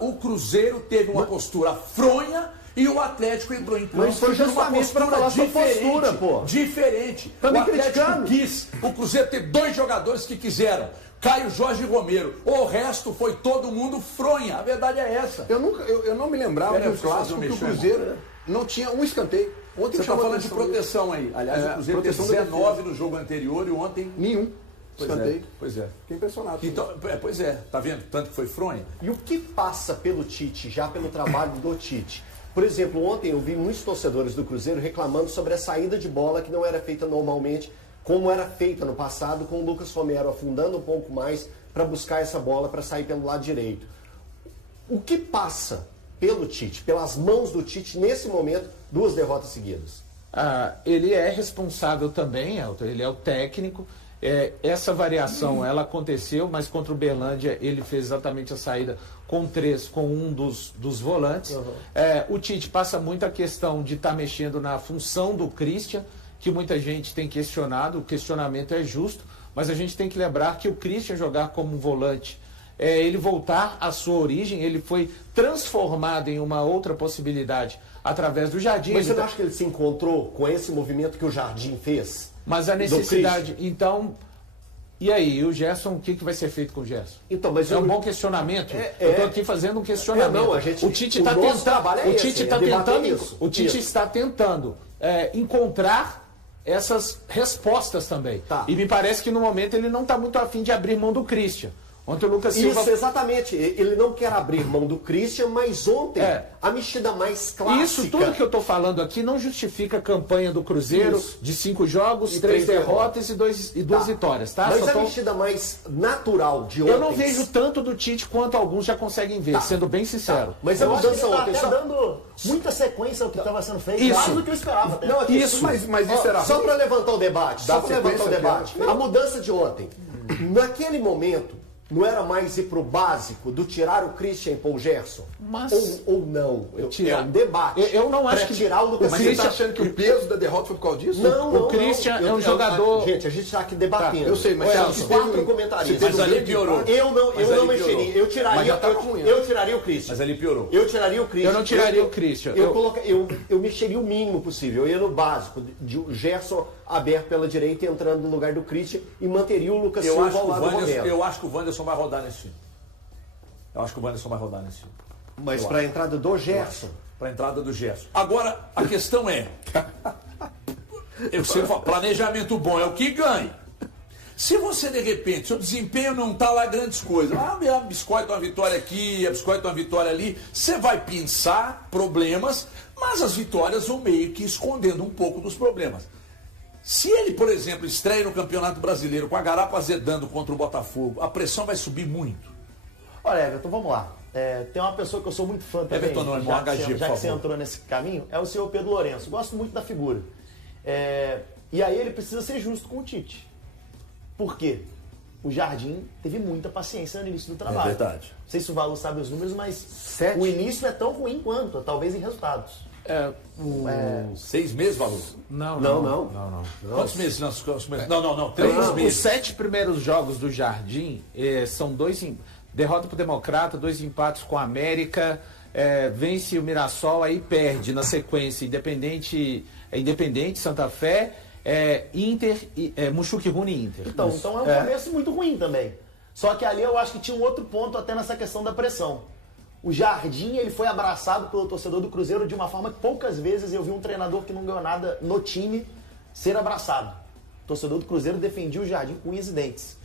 O Cruzeiro teve uma postura fronha e o Atlético entrou em campo. Mas foi justamente para falar sua postura, pô. Diferente. Tá o me Atlético criticando. quis. O Cruzeiro teve 2 jogadores que quiseram. Caio Jorge e Romero. O resto foi todo mundo fronha. A verdade é essa. Eu não me lembrava de um clássico que o Cruzeiro não tinha um escanteio. Ontem Você está falando de proteção aí. Aliás, o Cruzeiro teve 19 no jogo anterior e ontem... Nenhum. Escanteio. Pois é. Fiquei impressionado. Então, pois é. Tá vendo? Tanto que foi fronha. E o que passa pelo Tite, já pelo trabalho do Tite? Por exemplo, ontem eu vi muitos torcedores do Cruzeiro reclamando sobre a saída de bola que não era feita normalmente, como era feita no passado, com o Lucas Romero afundando um pouco mais para buscar essa bola para sair pelo lado direito. O que passa pelo Tite, pelas mãos do Tite, nesse momento, 2 derrotas seguidas? Ele é responsável também, Elton, ele é o técnico. Essa variação ela aconteceu, mas contra o Uberlândia ele fez exatamente a saída com 3, com um dos volantes. O Tite passa muito a questão de estar mexendo na função do Christian, que muita gente tem questionado, o questionamento é justo, mas a gente tem que lembrar que o Christian jogar como um volante, ele voltar à sua origem, ele foi transformado em uma outra possibilidade através do Jardim. Mas você não acha que ele se encontrou com esse movimento que o Jardim fez? Mas a necessidade, então, e aí, o Gerson, o que vai ser feito com o Gerson? Então, mas um bom questionamento. Eu estou aqui fazendo um questionamento. O Tite está tentando encontrar essas respostas também. Tá. E me parece que no momento ele não está muito afim de abrir mão do Christian. Ontem o Lucas Silva... Isso, exatamente. Ele não quer abrir mão do Christian, mas ontem a mexida mais clássica... Isso tudo que eu estou falando aqui não justifica a campanha do Cruzeiro de 5 jogos, 3 derrotas e 2 vitórias, tá? Mas a mexida mais natural de ontem... Eu não vejo tanto do Tite quanto alguns já conseguem ver, sendo bem sincero. Mas a mudança ontem... Tá dando muita sequência ao que estava sendo feito, Isso. mais do que eu esperava. Até. Não, Isso, mas isso era só para levantar o debate, sequência, a mudança de ontem. Naquele momento, não era mais ir pro básico do tirar o Christian e pôr o Gerson? Mas... Ou não? É um debate. Eu não acho que... tirar o Lucas Mas você está achando que o peso da derrota foi por causa disso? Não, o Christian é um jogador... Gente, a gente está aqui debatendo. Eu sei, mas os 4 comentaristas. Mas ali piorou. Eu não mexeria. Eu tiraria o Christian. Mas ali piorou. Eu tiraria o Christian. Eu não tiraria o Christian. Eu mexeria o mínimo possível. Eu ia no básico, de o Gerson aberto pela direita, entrando no lugar do Christian e manteria o Lucas Silva ao lado do Romero. Eu acho que o Wanderson vai rodar nesse time. Mas para a entrada do Gerson. Para a entrada do Gerson. Agora, a questão é... eu sempre falo, planejamento bom é o que ganha. Se você, de repente, seu desempenho não está lá grandes coisas, biscoita uma vitória aqui, biscoita uma vitória ali, você vai pensar problemas, mas as vitórias vão meio que escondendo um pouco dos problemas. Se ele, por exemplo, estreia no Campeonato Brasileiro com a garapa azedando contra o Botafogo, a pressão vai subir muito. Olha, Everton, vamos lá. Tem uma pessoa que eu sou muito fã também, Everton, não, irmão, já que você entrou nesse caminho, é o senhor Pedro Lourenço. Gosto muito da figura. E aí ele precisa ser justo com o Tite. Por quê? O Jardim teve muita paciência no início do trabalho. É verdade. Não sei se o Valor sabe os números, mas o início é tão ruim quanto, talvez em resultados. 6 meses, Valor? Não. Quantos meses? Não. 3 meses. Os 7 primeiros jogos do Jardim são 2 derrota para o Democrata, 2 empates com a América, vence o Mirassol, aí perde na sequência Independente, Santa Fé, Inter, Muxuque Rune e Inter. Então é um começo muito ruim também. Só que ali eu acho que tinha um outro ponto até nessa questão da pressão. O Jardim, ele foi abraçado pelo torcedor do Cruzeiro de uma forma que poucas vezes eu vi um treinador que não ganhou nada no time ser abraçado. O torcedor do Cruzeiro defendia o Jardim com unhas e dentes.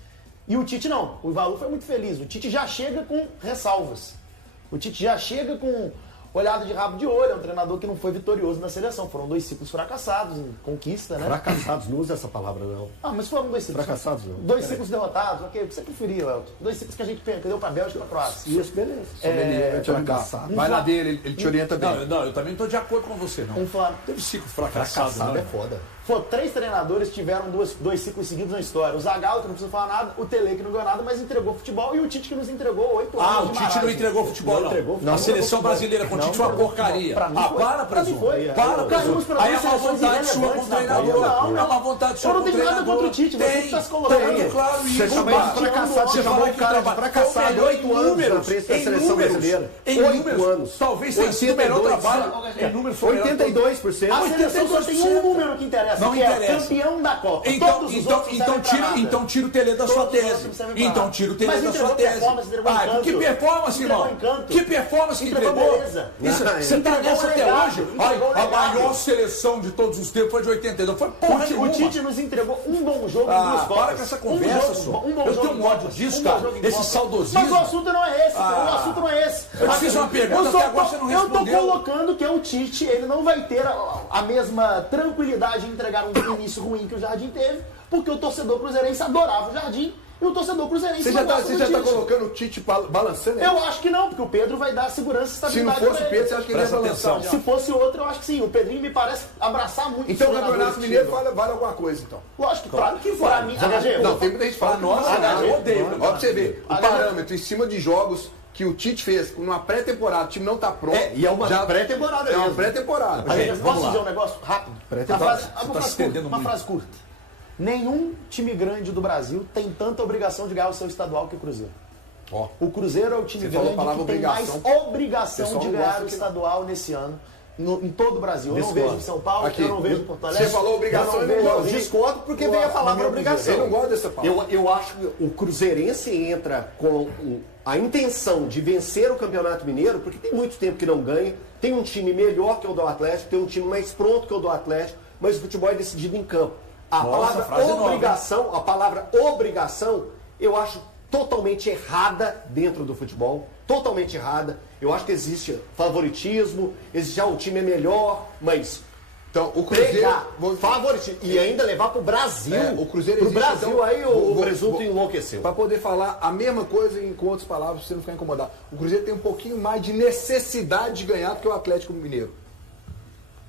E o Tite não. O Ivalu foi muito feliz. O Tite já chega com ressalvas. O Tite já chega com olhada de rabo de olho. É um treinador que não foi vitorioso na seleção. Foram 2 ciclos fracassados em conquista, né? Fracassados, não usa essa palavra, não. Mas foram 2 ciclos. Fracassados, não. 2 ciclos derrotados, ok. O que você preferia, Elton? 2 ciclos que a gente perdeu pra Bélgica e pra Croácia. Isso, beleza. Vai lá dele, ele te orienta bem. Não, eu também não estou de acordo com você, não. Um Flamengo. Teve ciclo fracassado, Fracassado não. é foda. 3 treinadores tiveram dois ciclos seguidos na história. O Zagallo, que não precisa falar nada, o Tele, que não ganhou nada, mas entregou futebol, e o Tite, que nos entregou 8 anos. O Tite não entregou futebol, não. A seleção brasileira com o Tite foi uma porcaria. Para, Presunto. Aí é uma vontade sua com o treinador. É uma vontade sua com o treinador. Eu não tenho nada contra o Tite, você está se colocando. Claro, você chama ele de fracassado. Você falou que cara de fracassado 8 anos na frente da seleção brasileira. 8 anos. Talvez tenha sido o melhor trabalho. Em números 82%. A seleção só tem um número que interessa, não que interessa. É campeão da Copa. Então tira o Tele da sua tese. Então tira o Tele da sua tese. Que performance, irmão? Que performance que entregou? Você tá nessa até hoje? A maior seleção de todos os tempos foi de 82. Foi porra nenhuma. O Tite nos entregou um bom jogo em 2 Copas. Para com essa conversa, só. Eu tenho um ódio disso, cara. Esse saudosismo. Mas o assunto não é esse. O assunto não é esse. Eu te fiz uma pergunta, até agora você não respondeu. Eu tô colocando que é o Tite, ele não vai ter a mesma tranquilidade em entregar um início ruim que o Jardim teve, porque o torcedor cruzeirense adorava o Jardim e o torcedor cruzeirense Você já está colocando o Tite balançando? Eu acho que não, porque o Pedro vai dar segurança e estabilidade. Se não fosse o Pedro, você acha que ele ia balançar? Se fosse outro, eu acho que sim. O Pedrinho me parece abraçar muito. Então o Campeonato Mineiro vale alguma coisa, então? Lógico, claro que vale. Pra mim, HG, não, tem muita gente falando. Nossa, eu odeio. Olha pra você ver, o parâmetro em cima de jogos que o Tite fez numa pré-temporada, o time não tá pronto. E é uma pré-temporada. É uma pré-temporada. Posso dizer um negócio rápido? Uma frase curta. Nenhum time grande do Brasil tem tanta obrigação de ganhar o seu estadual que o Cruzeiro. O Cruzeiro é o time grande que tem mais obrigação de ganhar o estadual nesse ano. Em todo o Brasil. Eu não vejo em São Paulo, eu não vejo em Porto Alegre. Você falou obrigação, eu não gosto. Discordo porque veio a palavra obrigação. Eu não gosto dessa palavra. Eu acho que o cruzeirense entra com a intenção de vencer o Campeonato Mineiro, porque tem muito tempo que não ganha, tem um time melhor que o do Atlético, tem um time mais pronto que o do Atlético, mas o futebol é decidido em campo. A palavra obrigação, eu acho totalmente errada dentro do futebol, totalmente errada. Eu acho que existe favoritismo, existe o time é melhor, mas então o Cruzeiro favoritismo e ainda levar para o Brasil. O Cruzeiro existe, Brasil, então, aí o Presunto enlouqueceu. Para poder falar a mesma coisa com outras palavras, pra você não ficar incomodado. O Cruzeiro tem um pouquinho mais de necessidade de ganhar do que o Atlético Mineiro.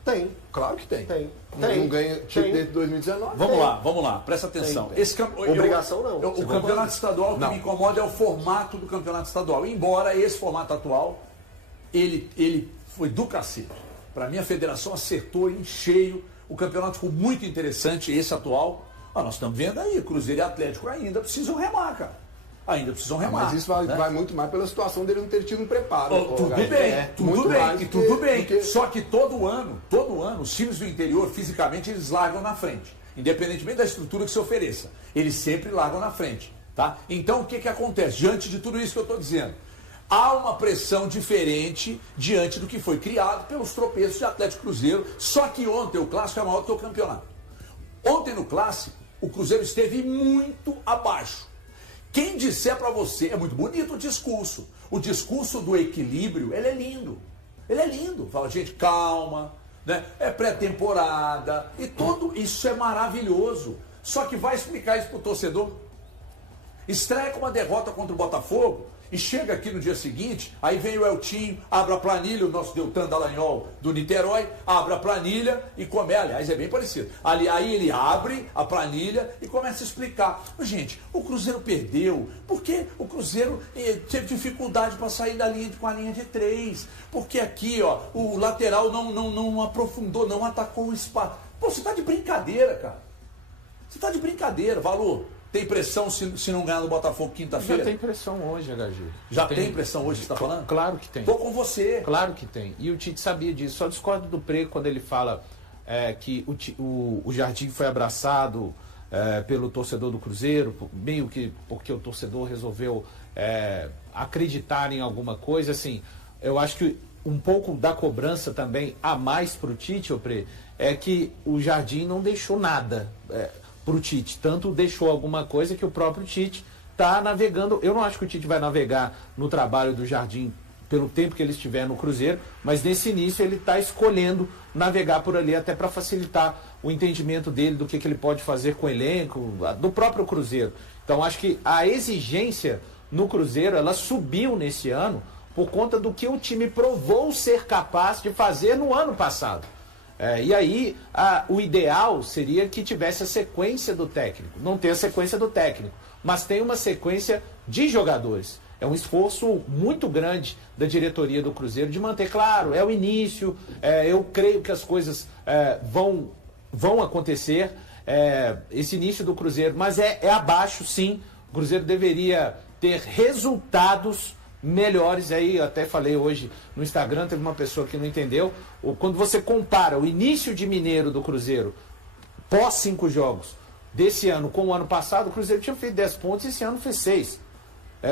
Tem. Claro que tem. Não ganha título desde 2019. Vamos lá, presta atenção. Obrigação não. O campeonato estadual que me incomoda é o formato do campeonato estadual. Embora esse formato atual, ele foi do cacete. Para mim, a federação acertou em cheio. O campeonato ficou muito interessante, esse atual. Nós estamos vendo aí, Cruzeiro e Atlético ainda precisam remar, cara. Ainda precisam remar. Mas isso vai muito mais pela situação dele não ter tido um preparo. Tudo bem. Só que todo ano, os times do interior, fisicamente, eles largam na frente. Independentemente da estrutura que se ofereça. Eles sempre largam na frente. Tá? Então, o que acontece? Diante de tudo isso que eu estou dizendo, há uma pressão diferente diante do que foi criado pelos tropeços de Atlético e Cruzeiro. Só que ontem o Clássico é maior do que o campeonato. Ontem no Clássico, o Cruzeiro esteve muito abaixo. Quem disser para você, é muito bonito o discurso do equilíbrio, ele é lindo. Ele é lindo. Fala, gente, calma, né? É pré-temporada e tudo isso é maravilhoso. Só que vai explicar isso pro torcedor. Estreia com uma derrota contra o Botafogo e chega aqui no dia seguinte, aí vem o Eltinho, abre a planilha, o nosso Deltan Dallagnol do Niterói, abre a planilha e começa, aliás, é bem parecido. Aí ele abre a planilha e começa a explicar. Gente, o Cruzeiro perdeu, porque o Cruzeiro teve dificuldade para sair da linha com a linha de 3, porque aqui, o lateral não aprofundou, não atacou o espaço. Pô, você tá de brincadeira, cara. Você tá de brincadeira, Valor. Tem pressão se não ganhar no Botafogo quinta-feira? Já tem pressão hoje, HG. Já tem pressão hoje, você está falando? Claro que tem. Tô com você. Claro que tem. E o Tite sabia disso. Só discordo do Pre quando ele fala que o Jardim foi abraçado pelo torcedor do Cruzeiro, meio que porque o torcedor resolveu acreditar em alguma coisa. Assim, eu acho que um pouco da cobrança também a mais para o Tite, Pre, é que o Jardim não deixou nada para o Tite, tanto deixou alguma coisa que o próprio Tite está navegando. Eu não acho que o Tite vai navegar no trabalho do Jardim pelo tempo que ele estiver no Cruzeiro, mas nesse início ele está escolhendo navegar por ali até para facilitar o entendimento dele do que ele pode fazer com o elenco, do próprio Cruzeiro. Então acho que a exigência no Cruzeiro, ela subiu nesse ano por conta do que o time provou ser capaz de fazer no ano passado. E aí, o ideal seria que tivesse a sequência do técnico. Não tem a sequência do técnico, mas tem uma sequência de jogadores. É um esforço muito grande da diretoria do Cruzeiro de manter, claro, é o início, eu creio que as coisas vão acontecer, esse início do Cruzeiro, mas é abaixo, sim. O Cruzeiro deveria ter resultados melhores. Aí eu até falei hoje no Instagram, teve uma pessoa que não entendeu, quando você compara o início de Mineiro do Cruzeiro pós 5 jogos desse ano com o ano passado, o Cruzeiro tinha feito 10 pontos e esse ano fez 6.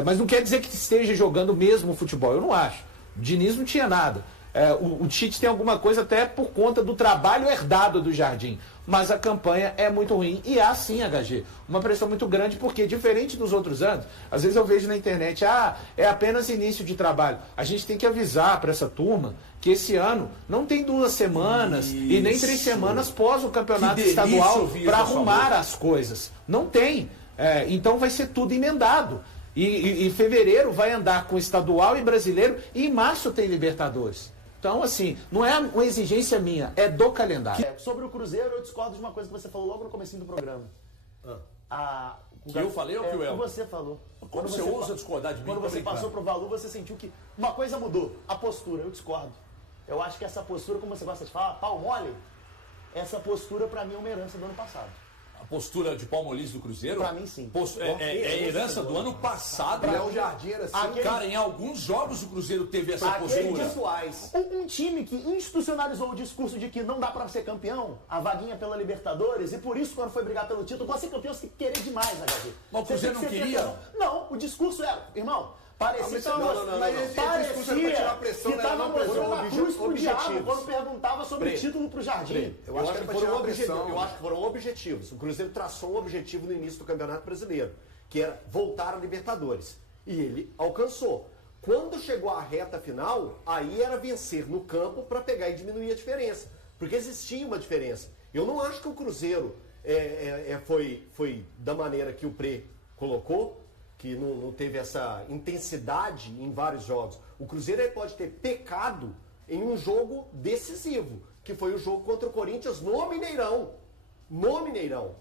Mas não quer dizer que esteja jogando o mesmo futebol, eu não acho. O Diniz não tinha nada. O Tite tem alguma coisa até por conta do trabalho herdado do Jardim. Mas a campanha é muito ruim. E há sim, HG, uma pressão muito grande, porque diferente dos outros anos, às vezes eu vejo na internet, é apenas início de trabalho. A gente tem que avisar para essa turma que esse ano não tem 2 semanas e nem 3 semanas pós o campeonato estadual para arrumar as coisas. Não tem. Então vai ser tudo emendado. E fevereiro vai andar com estadual e brasileiro, e em março tem Libertadores. Então, assim, não é uma exigência minha, é do calendário. Sobre o Cruzeiro, eu discordo de uma coisa que você falou logo no comecinho do programa. Que eu falei ou que o El? Que você falou. Como você ousa discordar de mim? Quando você passou pro Valu, você sentiu que uma coisa mudou, a postura. Eu discordo. Eu acho que essa postura, como você gosta de falar, pau mole, essa postura pra mim é uma herança do ano passado. A postura de palmolice do Cruzeiro? Pra mim, sim. É herança do ano passado. Léo Jardim era assim. Cara, em alguns jogos o Cruzeiro teve essa postura. Um time que institucionalizou o discurso de que não dá pra ser campeão, a vaguinha pela Libertadores, e por isso, quando foi brigar pelo título, pra ser campeão, você tem que querer demais, HG. Mas o Cruzeiro não queria? Não, o discurso era, irmão, parecia que estava mostrando a cruz pro diabo quando perguntava sobre o título pro Jardim. Eu acho que foram objetivos. O Cruzeiro traçou um objetivo no início do Campeonato Brasileiro, que era voltar à Libertadores. E ele alcançou. Quando chegou à reta final, aí era vencer no campo para pegar e diminuir a diferença. Porque existia uma diferença. Eu não acho que o Cruzeiro foi da maneira que o Pré colocou, que não teve essa intensidade em vários jogos. O Cruzeiro pode ter pecado em um jogo decisivo, que foi o jogo contra o Corinthians no Mineirão. No Mineirão.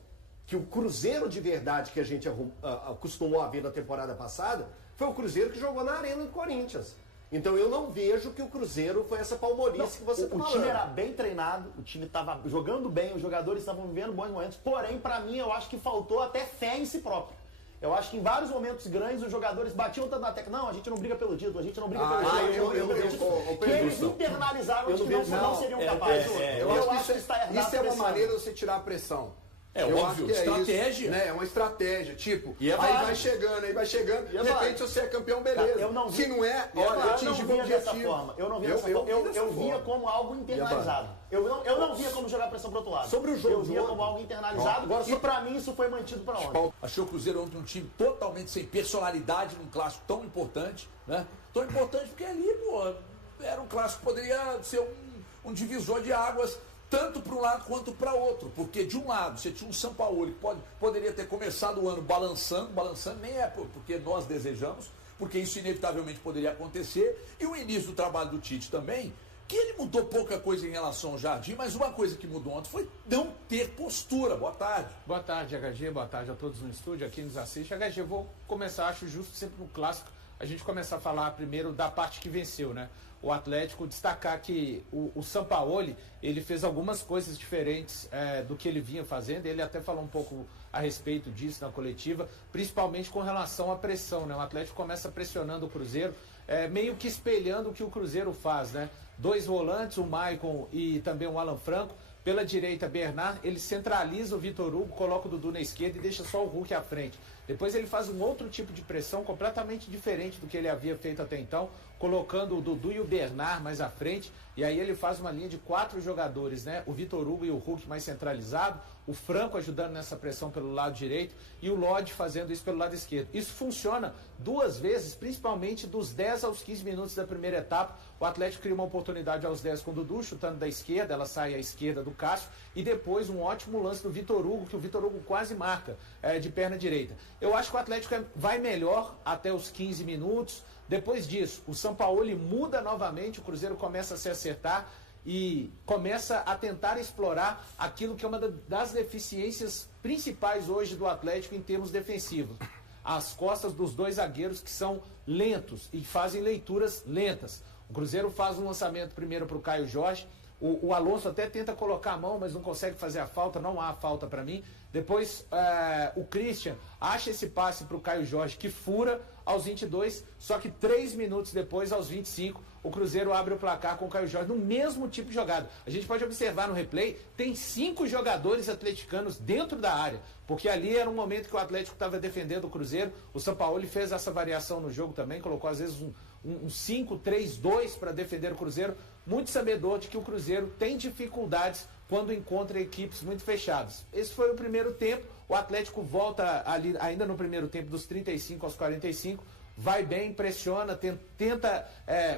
Que o Cruzeiro de verdade que a gente acostumou a ver na temporada passada foi o Cruzeiro que jogou na Arena do Corinthians. Então eu não vejo que o Cruzeiro foi essa palmolice que você está falando. O time era bem treinado, o time estava jogando bem, os jogadores estavam vivendo bons momentos, porém, para mim, eu acho que faltou até fé em si próprio. Eu acho que em vários momentos grandes os jogadores batiam tanto na tecla. Não, a gente não briga pelo título, a gente não briga pelo título. Que eles internalizaram de que não seriam capazes. Eu acho que está errado. Isso é uma maneira de você tirar a pressão. Eu óbvio, acho que estratégia. Isso, né? É uma estratégia, tipo, aí vai chegando, de repente se você é campeão, beleza. Eu não vi, se não é, olha, atingir o objetivo. Eu não via dessa forma. Eu via como algo internalizado. Eu não via como jogar pressão pro outro lado. Sobre o jogo, eu via como algo internalizado. E pra mim isso foi mantido pra ontem. Achei o Cruzeiro ontem um time totalmente sem personalidade num clássico tão importante, né? Tão importante porque ali, era um clássico que poderia ser um divisor de águas, tanto para um lado quanto para outro, porque de um lado você tinha um Sampaoli que poderia ter começado o ano balançando nem é porque nós desejamos, porque isso inevitavelmente poderia acontecer, e o início do trabalho do Tite também, que ele mudou pouca coisa em relação ao Jardim, mas uma coisa que mudou ontem foi não ter postura. Boa tarde. Boa tarde, HG, boa tarde a todos no estúdio, aqui nos assiste. HG, eu vou começar, acho justo sempre no clássico, a gente começar a falar primeiro da parte que venceu, né? O Atlético, destacar que o Sampaoli, ele fez algumas coisas diferentes do que ele vinha fazendo, ele até falou um pouco a respeito disso na coletiva, principalmente com relação à pressão, né? O Atlético começa pressionando o Cruzeiro, meio que espelhando o que o Cruzeiro faz, né? 2 volantes, o Maicon e também o Alan Franco, pela direita Bernard, ele centraliza o Vitor Hugo, coloca o Dudu na esquerda e deixa só o Hulk à frente. Depois ele faz um outro tipo de pressão completamente diferente do que ele havia feito até então, colocando o Dudu e o Bernard mais à frente, e aí ele faz uma linha de 4 jogadores, né? O Vitor Hugo e o Hulk mais centralizado, o Franco ajudando nessa pressão pelo lado direito e o Lodge fazendo isso pelo lado esquerdo. Isso funciona 2 vezes, principalmente dos 10 aos 15 minutos da primeira etapa. O Atlético cria uma oportunidade aos 10 com o Dudu, chutando da esquerda, ela sai à esquerda do Cássio, e depois um ótimo lance do Vitor Hugo, que o Vitor Hugo quase marca de perna direita. Eu acho que o Atlético vai melhor até os 15 minutos. Depois disso, o Sampaoli muda novamente, o Cruzeiro começa a se acertar. e começa a tentar explorar aquilo que é uma das deficiências principais hoje do Atlético em termos defensivos. As costas dos dois zagueiros que são lentos e fazem leituras lentas. O Cruzeiro faz um lançamento primeiro para o Caio Jorge, o Alonso até tenta colocar a mão, mas não consegue fazer a falta, não há falta para mim. Depois o Christian acha esse passe para o Caio Jorge, que fura aos 22, só que 3 minutos depois, aos 25, o Cruzeiro abre o placar com o Caio Jorge no mesmo tipo de jogada. A gente pode observar no replay, tem 5 jogadores atleticanos dentro da área, porque ali era um momento que o Atlético estava defendendo o Cruzeiro. O Sampaoli fez essa variação no jogo também, colocou às vezes um 5-3-2 para defender o Cruzeiro, muito sabedor de que o Cruzeiro tem dificuldades quando encontra equipes muito fechadas. Esse foi o primeiro tempo, o Atlético volta ali ainda no primeiro tempo dos 35 aos 45, vai bem, pressiona, tenta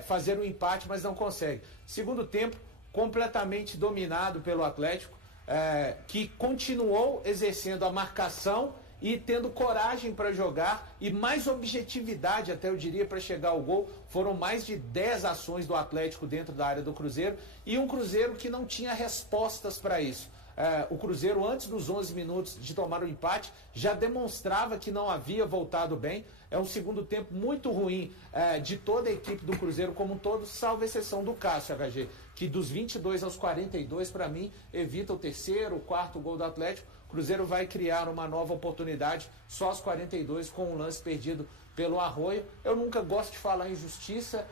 fazer um empate, mas não consegue. Segundo tempo, completamente dominado pelo Atlético, que continuou exercendo a marcação e tendo coragem para jogar e mais objetividade, até eu diria, para chegar ao gol. Foram mais de 10 ações do Atlético dentro da área do Cruzeiro e um Cruzeiro que não tinha respostas para isso. O Cruzeiro, antes dos 11 minutos de tomar o empate, já demonstrava que não havia voltado bem. É um segundo tempo muito ruim de toda a equipe do Cruzeiro como um todo, salvo exceção do Cássio, HG, que dos 22 aos 42, para mim, evita o terceiro, o quarto gol do Atlético. O Cruzeiro vai criar uma nova oportunidade só aos 42 com um lance perdido pelo Arroio. Eu nunca gosto de falar em justiça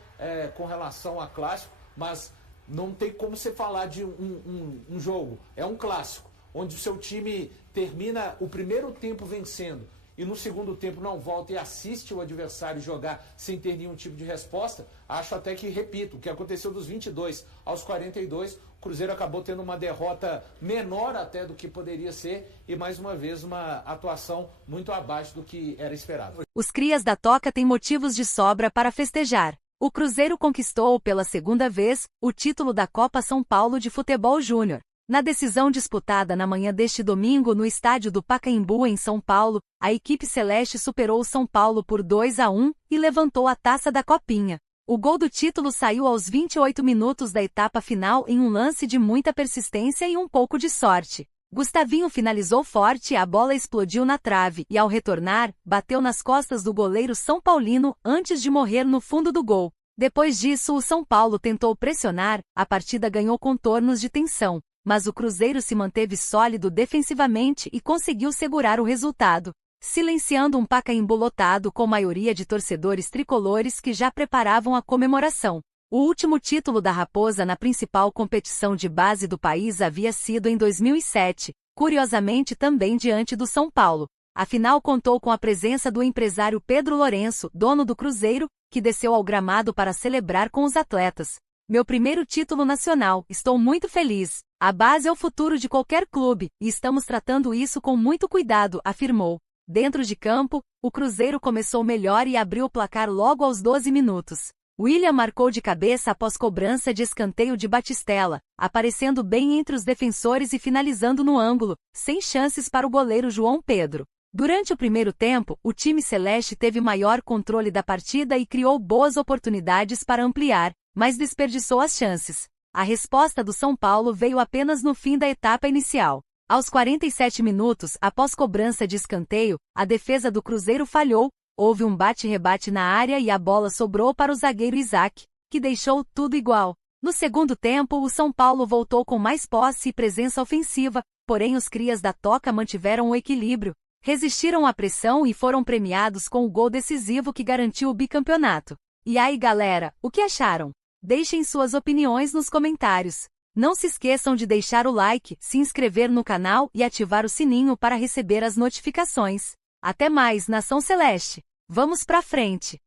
com relação a clássico, mas não tem como você falar de um jogo. É um clássico, onde o seu time termina o primeiro tempo vencendo e no segundo tempo não volta e assiste o adversário jogar sem ter nenhum tipo de resposta. Acho até que, repito, o que aconteceu dos 22 aos 42, o Cruzeiro acabou tendo uma derrota menor até do que poderia ser e, mais uma vez, uma atuação muito abaixo do que era esperado. Os crias da Toca têm motivos de sobra para festejar. O Cruzeiro conquistou, pela segunda vez, o título da Copa São Paulo de Futebol Júnior. Na decisão disputada na manhã deste domingo no estádio do Pacaembu, em São Paulo, a equipe celeste superou o São Paulo por 2-1 e levantou a taça da Copinha. O gol do título saiu aos 28 minutos da etapa final em um lance de muita persistência e um pouco de sorte. Gustavinho finalizou forte e a bola explodiu na trave e, ao retornar, bateu nas costas do goleiro São Paulino antes de morrer no fundo do gol. Depois disso, o São Paulo tentou pressionar, a partida ganhou contornos de tensão, mas o Cruzeiro se manteve sólido defensivamente e conseguiu segurar o resultado, silenciando um Pacaembu lotado com maioria de torcedores tricolores que já preparavam a comemoração. O último título da Raposa na principal competição de base do país havia sido em 2007, curiosamente também diante do São Paulo. A final contou com a presença do empresário Pedro Lourenço, dono do Cruzeiro, que desceu ao gramado para celebrar com os atletas. Meu primeiro título nacional, estou muito feliz. A base é o futuro de qualquer clube, e estamos tratando isso com muito cuidado, afirmou. Dentro de campo, o Cruzeiro começou melhor e abriu o placar logo aos 12 minutos. William marcou de cabeça após cobrança de escanteio de Batistella, aparecendo bem entre os defensores e finalizando no ângulo, sem chances para o goleiro João Pedro. Durante o primeiro tempo, o time celeste teve maior controle da partida e criou boas oportunidades para ampliar, mas desperdiçou as chances. A resposta do São Paulo veio apenas no fim da etapa inicial. Aos 47 minutos, após cobrança de escanteio, a defesa do Cruzeiro falhou, houve um bate-rebate na área e a bola sobrou para o zagueiro Isaac, que deixou tudo igual. No segundo tempo, o São Paulo voltou com mais posse e presença ofensiva, porém os crias da Toca mantiveram o equilíbrio, resistiram à pressão e foram premiados com o gol decisivo que garantiu o bicampeonato. E aí, galera, o que acharam? Deixem suas opiniões nos comentários. Não se esqueçam de deixar o like, se inscrever no canal e ativar o sininho para receber as notificações. Até mais, Nação Celeste! Vamos pra frente!